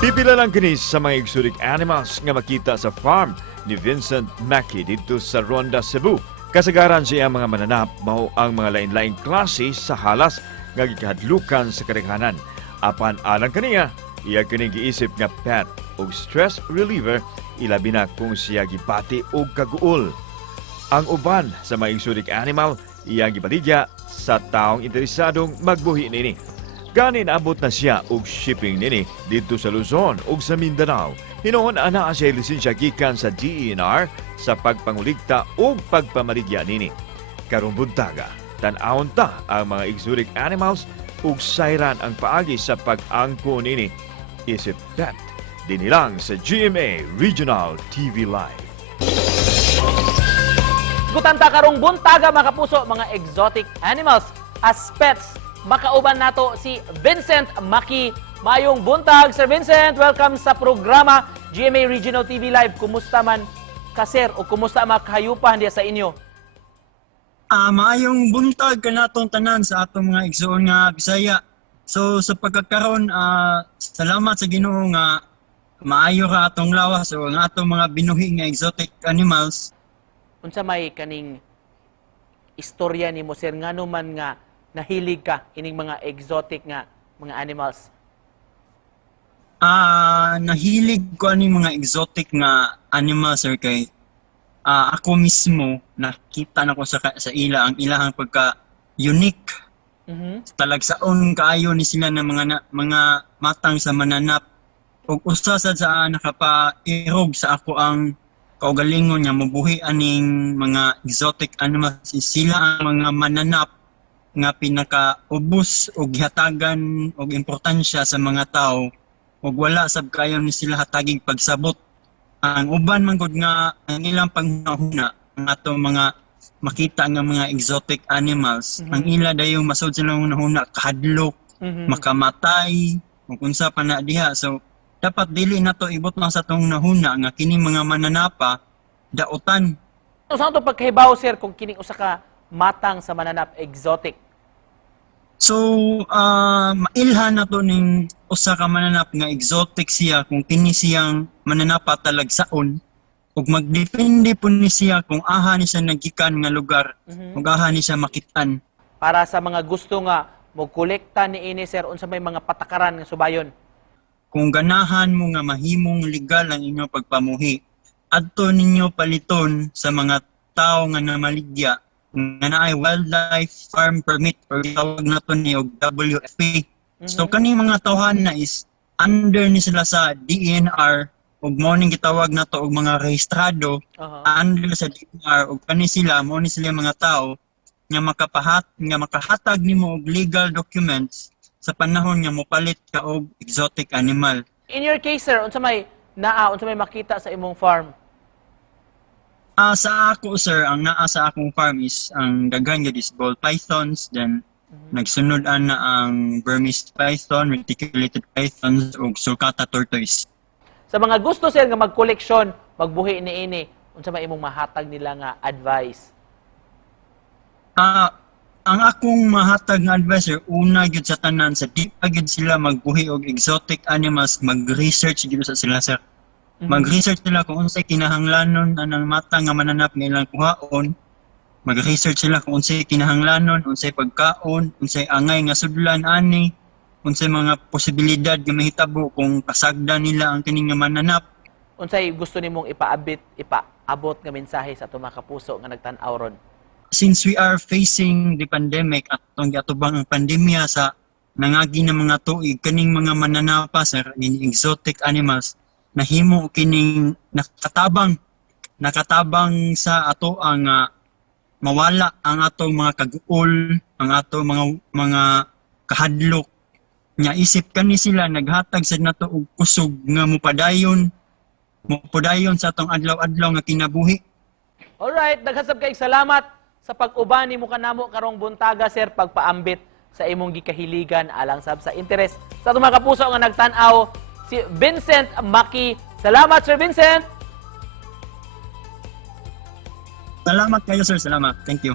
Pipila lang kini sa mga exotic animals nga makita sa farm ni Vincent Mackey dito sa Ronda, Cebu. Kasagaran siya ang mga mananap mao ang mga lain-laing klase sa halas nga gikahadlukan sa kadaghanan. Apan alang kaniya, iya kini giisip nga pet o stress reliever ilabi na kung siya gibati o kaguol. Ang uban sa mga exotic animal iyang gibaligya sa taong interesadong magbuhi nini. Gani naabot na siya og shipping nini dito sa Luzon ug sa Mindanao. Hinoon ana siya lisensya gikan sa DENR sa pagpanguligta o pagpamaligya nini. Karong buntaga, tan-awon ta ang mga exotic animals ug sayran ang paagi sa pag-angko nini. Isip pet dinilang sa GMA Regional TV Live. Gutanta karong buntaga mga kapuso, mga exotic animals as pets. Makauban nato si Vincent Mackey. Mayong buntag, Sir Vincent. Welcome sa programa GMA Regional TV Live. Kumusta man ka, sir? O kumusta makahayupan diya sa inyo? Maayong buntag kanatong tanan sa atong mga igsoon nga Bisaya. So sa pagkakaroon, salamat sa Ginoo nga maayo ra atong lawas o nga atong mga binuhi nga exotic animals. Unsa may kaning istorya nimo, sir, ngano man nga nahilig ka ining mga exotic nga mga animals? Nahilig ko ani mga exotic nga animals, sir, kay ako mismo nakita na ko sa ila ang ilahang pagka unique. Talagsaon kaayo ni sila ng mga matang sa mananap ug usa sad sa nakapa-irog sa ako ang kaugalingon nga mabuhi aning mga exotic animals. Sila ang mga mananap nga pinakaubos og gihatagan og importansya sa mga tao ug wala sab kayo ni sila hatagig pagsabot. Ang uban man gud nga ang ilang panghuna ang atong mga makita nga mga exotic animals, ang ila dayong masud sila nahuna kahadlok, makamatay ug unsa pa na diha. So dapat dili na to ibot lang sa tong nahuna nga kini mga mananapa dautan. Saan to pagkahibaw, sir, kung kining usa ka matang sa mananap exotic? So, mailhan na to ning usa ka mananap nga exotic siya kung kini siyang mananapa talagsaon ug magdepende po ni siya kung aha ni siya naggikan nga lugar ug aha ni siya makitaan. Para sa mga gusto nga magkolekta niini, sir, unsa may mga patakaran nga subayon? Kung ganahan mo nga mahimong legal ang inyong pagpamuhi, adto ninyo paliton sa mga tao nga namaligya nga naay wildlife farm permit or tawag nato ni og WFP. So kaning mga tawhan na is under ni sila sa DENR ug mao ning gitawag nato og mga rehistrado under sa DENR ug kani sila mao ni sila mga tao nga makahatag nimo og legal documents sa panahon nga mopalit ka og exotic animal. In your case, sir, unsa may makita sa imong farm? Sa ako, sir, ang naa sa akong farm is ang daghan gyud is ball pythons, then nagsunod na ang Burmese python, reticulated pythons ug sulcata tortoise. Sa mga gusto, sir, nga magkoleksyon, magbuhi niini, unsa may imong mahatag nila nga advice? Ang akong mahatag nga advice, una gyud sa tanan, sa di pa gyud sila magbuhi og exotic animals, mag-research gyud sa sila, sir. Mag-research sila kung unsay kinahanglanon anang mata nga mananap nga ilang kuhaon. Mag-research sila kung unsay kinahanglanon, unsay pagkaon, unsay angay nga sudlan ani, unsay mga posibilidad nga mahitabo kung kasagda nila ang kining nga mananap. Unsay gusto nimong ipaabot nga mensahe sa atong mga kapuso nga nagtan-aw ron? Since we are facing the pandemic at itong giatubang ang pandemya sa nangagi na mga tuig, kaning mga mananapa, sir, in exotic animals, nahimo kining nakatabang sa ato ang mawala ang atong mga kaguol, ang atong mga kahadlok. Nya isip kani sila naghatag sad nato og kusog nga mupadayon sa atong adlaw-adlaw nga kinabuhi. Alright, daghasab kay salamat sa pag-uban nimo kanamo karong buntaga, sir, pagpaambit sa imong gikahiligan alang sab sa interes sa atong mga kapuso nga nagtan-aw, si Vincent Mackey. Salamat, Sir Vincent! Salamat kayo, sir. Salamat. Thank you.